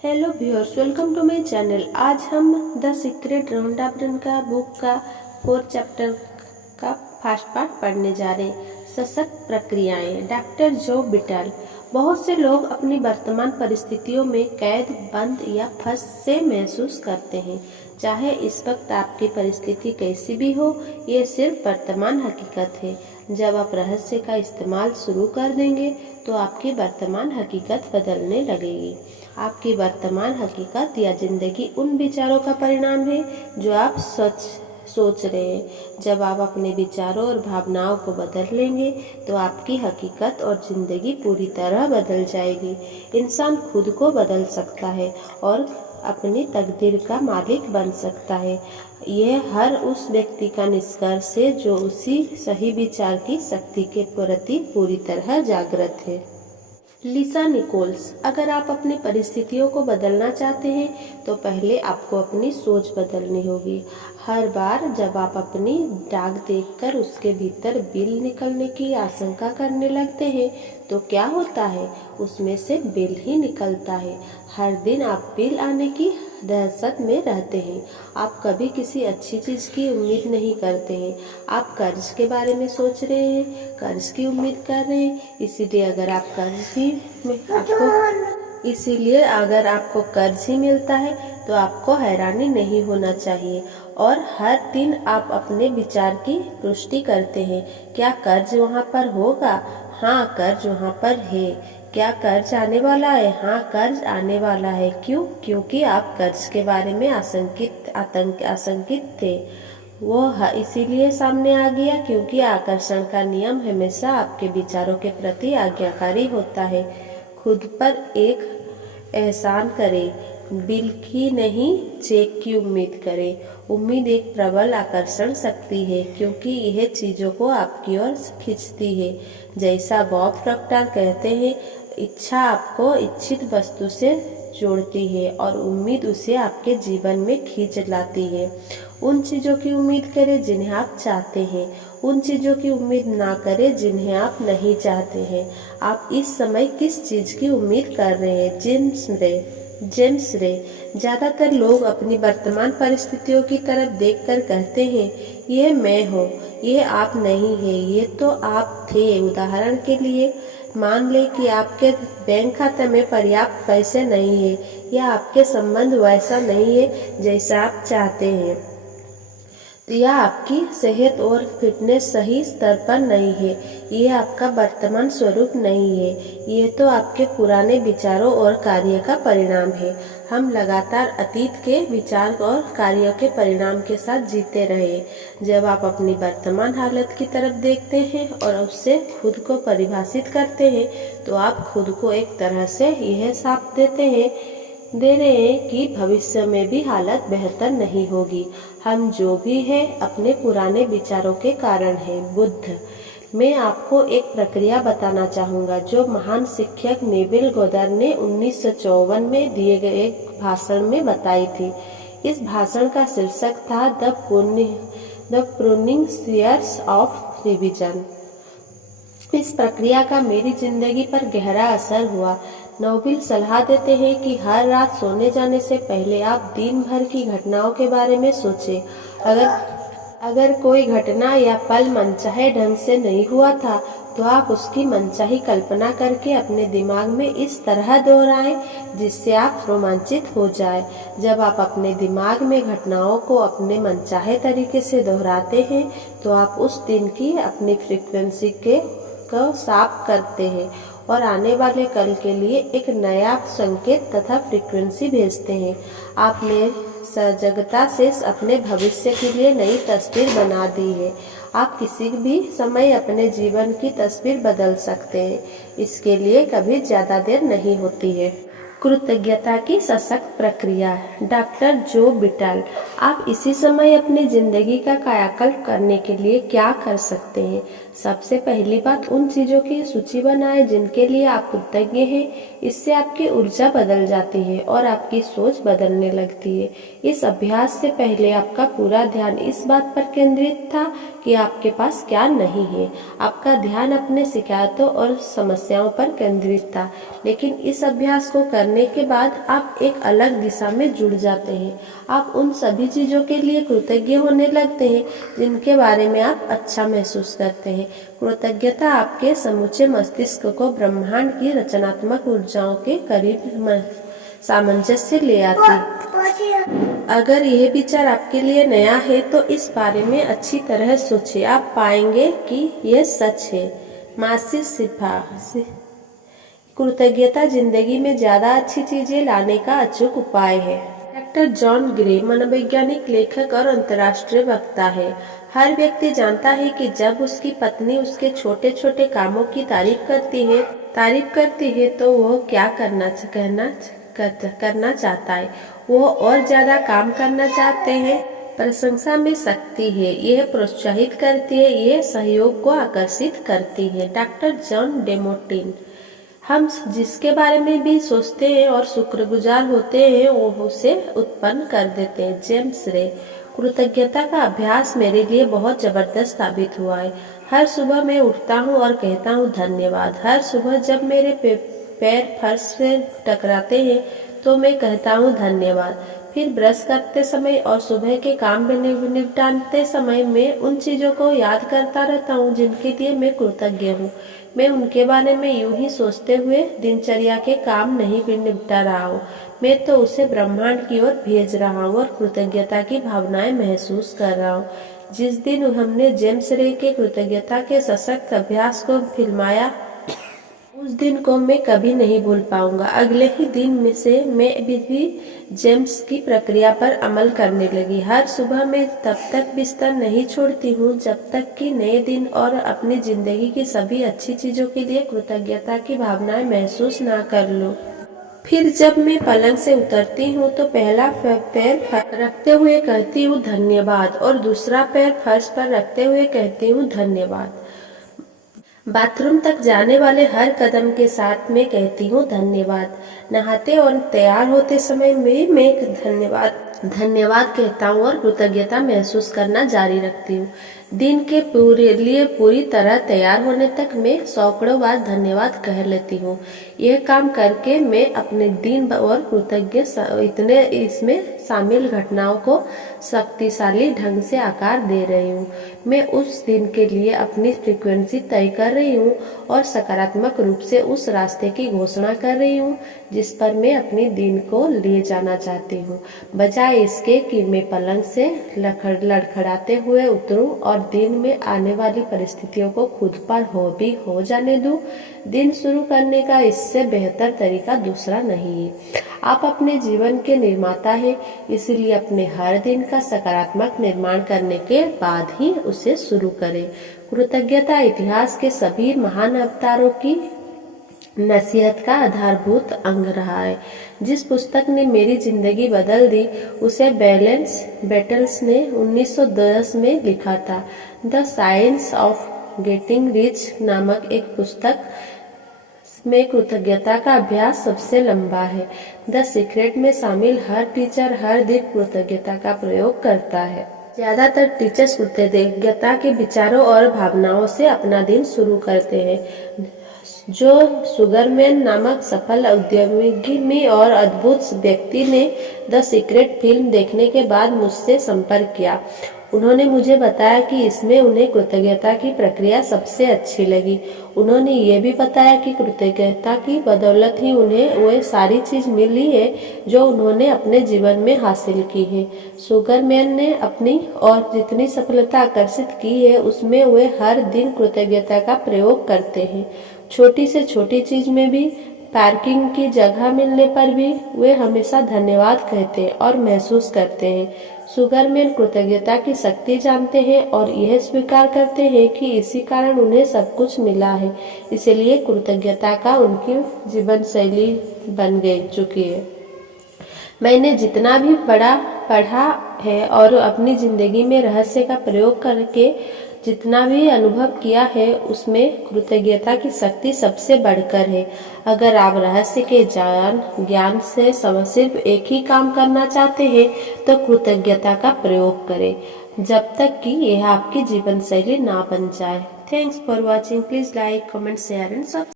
Hello viewers, welcome to my channel. आज हम the secret Rhonda Byrne का book का 4 चैप्टर का फर्स्ट पार्ट पढ़ने जा रहे हैं। सशक्त प्रक्रियाएं, डॉक्टर जो बिटल। बहुत से लोग अपनी वर्तमान परिस्थितियों में कैद, बंद या फंसे महसूस करते हैं। चाहे इस वक्त आपकी परिस्थिति कैसी भी हो, ये सिर्फ वर्तमान हकीकत है। जब आप रहस्य का इस्तेमाल शुरू कर देंगे तो आपकी वर्तमान हकीकत बदलने लगेगी। आपकी वर्तमान हकीकत या जिंदगी उन विचारों का परिणाम है जो आप सोच रहे हैं। जब आप अपने विचारों और भावनाओं को बदल लेंगे तो आपकी हकीकत और जिंदगी पूरी तरह बदल जाएगी। इंसान खुद को बदल सकता है और अपनी तकदीर का मालिक बन सकता है। यह हर उस व्यक्ति का निष्कर्ष है जो उसी सही विचार की शक्ति के प्रति पूरी तरह जागृत है। लिसा निकोल्स। अगर आप अपनी परिस्थितियों को बदलना चाहते हैं तो पहले आपको अपनी सोच बदलनी होगी। हर बार जब आप अपनी डाक देखकर उसके भीतर बिल निकलने की आशंका करने लगते हैं तो क्या होता है, उसमें से बिल ही निकलता है। हर दिन आप बिल आने की दहशत में रहते हैं। आप कभी किसी अच्छी चीज़ की उम्मीद नहीं करते हैं। आप कर्ज के बारे में सोच रहे हैं, कर्ज की उम्मीद कर रहे हैं। इसीलिए अगर आपको कर्ज ही मिलता है तो आपको हैरानी नहीं होना चाहिए। और हर दिन आप अपने विचार की पुष्टि करते हैं। क्या कर्ज वहाँ पर होगा? हाँ, कर्ज वहाँ पर है। क्या कर्ज आने वाला है? हाँ, कर्ज आने वाला है। क्यों? क्योंकि आप कर्ज के बारे में आशंकित थे। वो इसीलिए सामने आ गया क्योंकि आकर्षण का नियम हमेशा आपके विचारों के प्रति आज्ञाकारी होता है। खुद पर एक एहसान करें, बिल की नहीं चेक की उम्मीद करें। उम्मीद एक प्रबल आकर्षण शक्ति है क्योंकि यह चीज़ों को आपकी ओर खींचती है। जैसा बॉब प्रॉक्टर कहते हैं, इच्छा आपको इच्छित वस्तु से जोड़ती है और उम्मीद उसे आपके जीवन में खींच लाती है। उन चीज़ों की उम्मीद करें जिन्हें आप चाहते हैं, उन चीज़ों की उम्मीद ना करें जिन्हें आप नहीं चाहते हैं। आप इस समय किस चीज़ की उम्मीद कर रहे हैं? जेम्स रे। ज़्यादातर लोग अपनी वर्तमान परिस्थितियों की तरफ देखकर कहते हैं, यह मैं हूँ, यह आप नहीं है, ये तो आप थे। उदाहरण के लिए, मान लें कि आपके बैंक खाते में पर्याप्त पैसे नहीं है या आपके संबंध वैसा नहीं है जैसा आप चाहते हैं, या आपकी सेहत और फिटनेस सही स्तर पर नहीं है। यह आपका वर्तमान स्वरूप नहीं है, यह तो आपके पुराने विचारों और कार्य का परिणाम है। हम लगातार अतीत के विचार और कार्यों के परिणाम के साथ जीते रहे। जब आप अपनी वर्तमान हालत की तरफ देखते हैं और उससे खुद को परिभाषित करते हैं तो आप खुद को एक तरह से यह साथ दे रहे हैं कि भविष्य में भी हालत बेहतर नहीं होगी। हम जो भी है अपने पुराने विचारों के कारण है। बुद्ध। मैं आपको एक प्रक्रिया बताना चाहूँगा जो महान शिक्षक नेविल गोदर ने 1954 में दिए गए एक भाषण में बताई थी। इस भाषण का शीर्षक था the pruning shears of revision. इस प्रक्रिया का मेरी जिंदगी पर गहरा असर हुआ। नोबेल सलाह देते हैं कि हर रात सोने जाने से पहले आप दिन भर की घटनाओं के बारे में सोचें। अगर कोई घटना या पल मनचाहे ढंग से नहीं हुआ था तो आप उसकी मनचाही कल्पना करके अपने दिमाग में इस तरह दोहराएं जिससे आप रोमांचित हो जाएं। जब आप अपने दिमाग में घटनाओं को अपने मनचाहे तरीके से दोहराते हैं तो आप उस दिन की अपनी फ्रीक्वेंसी को साफ करते हैं और आने वाले कल के लिए एक नया संकेत तथा फ्रीक्वेंसी भेजते हैं। आपने सजगता से अपने भविष्य के लिए नई तस्वीर बना दी है। आप किसी भी समय अपने जीवन की तस्वीर बदल सकते हैं। इसके लिए कभी ज़्यादा देर नहीं होती है। कृतज्ञता की सशक्त प्रक्रिया, डॉक्टर जो बिटल। आप इसी समय अपनी जिंदगी का कायाकल्प करने के लिए क्या कर सकते हैं? सबसे पहली बात, उन चीज़ों की सूची बनाएं जिनके लिए आप कृतज्ञ हैं। इससे आपकी ऊर्जा बदल जाती है और आपकी सोच बदलने लगती है। इस अभ्यास से पहले आपका पूरा ध्यान इस बात पर केंद्रित था कि आपके पास क्या नहीं है। आपका ध्यान अपने शिकायतों और समस्याओं पर केंद्रित था। लेकिन इस अभ्यास को करने के बाद आप एक अलग दिशा में जुड़ जाते हैं। आप उन सभी चीज़ों के लिए कृतज्ञ होने लगते हैं जिनके बारे में आप अच्छा महसूस करते हैं। कृतज्ञता आपके समूचे मस्तिष्क को ब्रह्मांड की रचनात्मक ऊर्जाओं के करीब सामंजस्य ले आती है। अगर यह विचार आपके लिए नया है तो इस बारे में अच्छी तरह सोचिए। आप पाएंगे कि यह सच है। मासी सिफा कृतज्ञता जिंदगी में ज्यादा अच्छी चीजें लाने का अचूक उपाय है। डॉक्टर जॉन ग्रे मनोवैज्ञानिक, लेखक और अंतर्राष्ट्रीय वक्ता है। हर व्यक्ति जानता है कि जब उसकी पत्नी उसके छोटे छोटे कामों की तारीफ करती है तो वह क्या करना चाहता है। वो और ज्यादा काम करना चाहते हैं। प्रशंसा में शक्ति है, यह प्रोत्साहित करती है, यह सहयोग को आकर्षित करती है। डॉक्टर जॉन डेमोटिन। हम जिसके बारे में भी सोचते हैं और शुक्रगुजार होते हैं वो उसे उत्पन्न कर देते हैं। जेम्स रे। कृतज्ञता का अभ्यास मेरे लिए बहुत जबरदस्त साबित हुआ है। हर सुबह मैं उठता हूँ और कहता हूँ धन्यवाद। हर सुबह जब मेरे पैर फर्श से टकराते हैं तो मैं कहता हूँ धन्यवाद। फिर ब्रश करते समय और सुबह के काम निपटाते समय मैं उन चीज़ों को याद करता रहता हूँ जिनके लिए मैं कृतज्ञ हूँ। मैं उनके बारे में यूं ही सोचते हुए दिनचर्या के काम नहीं निपटा रहा हूँ, मैं तो उसे ब्रह्मांड की ओर भेज रहा हूँ और कृतज्ञता की भावनाएं महसूस कर रहा हूँ। जिस दिन हमने जेम्स रे के कृतज्ञता के सशक्त अभ्यास को फिल्माया, उस दिन को मैं कभी नहीं भूल पाऊंगा। अगले ही दिन में से मैं भी जेम्स की प्रक्रिया पर अमल करने लगी। हर सुबह मैं तब तक बिस्तर नहीं छोड़ती हूँ जब तक कि नए दिन और अपनी जिंदगी की सभी अच्छी चीजों के लिए कृतज्ञता की भावनाएं महसूस ना कर लूं। फिर जब मैं पलंग से उतरती हूँ तो पहला पैर रखते हुए कहती हूँ धन्यवाद और दूसरा पैर फर्श पर रखते हुए कहती हूँ धन्यवाद। बाथरूम तक जाने वाले हर कदम के साथ मैं कहती हूँ धन्यवाद। नहाते और तैयार होते समय मैं धन्यवाद कहता हूँ और कृतज्ञता महसूस करना जारी रखती हूँ। दिन के पूरी तरह तैयार होने तक मैं सैकड़ों बार धन्यवाद कह लेती हूँ। यह काम करके मैं अपने दिन और कृतज्ञ इतने इसमें शामिल घटनाओं को शक्तिशाली ढंग से आकार दे रही हूँ। मैं उस दिन के लिए अपनी फ्रीक्वेंसी तय कर रही हूँ और सकारात्मक रूप से उस रास्ते की घोषणा कर रही हूँ जिस पर मैं अपने दिन को ले जाना चाहती हूँ, बजाय इसके कि मैं पलंग से लड़खड़ाते हुए उतरूं और दिन में आने वाली परिस्थितियों को खुद पर हो जाने दूं। दिन शुरू करने का इससे बेहतर तरीका दूसरा नहीं है। आप अपने जीवन के निर्माता हैं, इसलिए अपने हर दिन का सकारात्मक निर्माण करने के बाद ही उसे शुरू करें। कृतज्ञता इतिहास के सभी महान अवतारों की नसीहत का आधारभूत अंग रहा है। जिस पुस्तक ने मेरी जिंदगी बदल दी उसे बेटल्स ने 1910 में लिखा था। The science of getting rich नामक एक पुस्तक में कृतज्ञता का अभ्यास सबसे लंबा है। द सीक्रेट में शामिल हर टीचर हर दिन कृतज्ञता का प्रयोग करता है। ज्यादातर टीचर्स कृतज्ञता के विचारों और भावनाओं से अपना दिन शुरू करते हैं। जो सुगरमैन नामक सफल उद्यमी और अद्भुत व्यक्ति ने द सीक्रेट फिल्म देखने के बाद मुझसे संपर्क किया। उन्होंने मुझे बताया कि इसमें उन्हें कृतज्ञता की प्रक्रिया सबसे अच्छी लगी। उन्होंने ये भी बताया कि कृतज्ञता की बदौलत ही उन्हें वह सारी चीज मिली है जो उन्होंने अपने जीवन में हासिल की है। सुगरमैन ने अपनी और जितनी सफलता आकर्षित की है उसमें वे हर दिन कृतज्ञता का प्रयोग करते हैं। छोटी से छोटी चीज में भी, पार्किंग की जगह मिलने पर भी वे हमेशा धन्यवाद कहते और महसूस करते हैं। सुगरमैन कृतज्ञता की शक्ति जानते हैं और यह स्वीकार करते हैं कि इसी कारण उन्हें सब कुछ मिला है, इसलिए कृतज्ञता का उनकी जीवन शैली बन चुकी है। मैंने जितना भी पढ़ा है और अपनी जिंदगी में रहस्य का प्रयोग करके जितना भी अनुभव किया है उसमें कृतज्ञता की शक्ति सबसे बढ़कर है। अगर आप रहस्य के ज्ञान से सिर्फ एक ही काम करना चाहते हैं तो कृतज्ञता का प्रयोग करें, जब तक कि यह आपकी जीवन शैली ना बन जाए। Thanks for watching. Please like, comment, share and subscribe.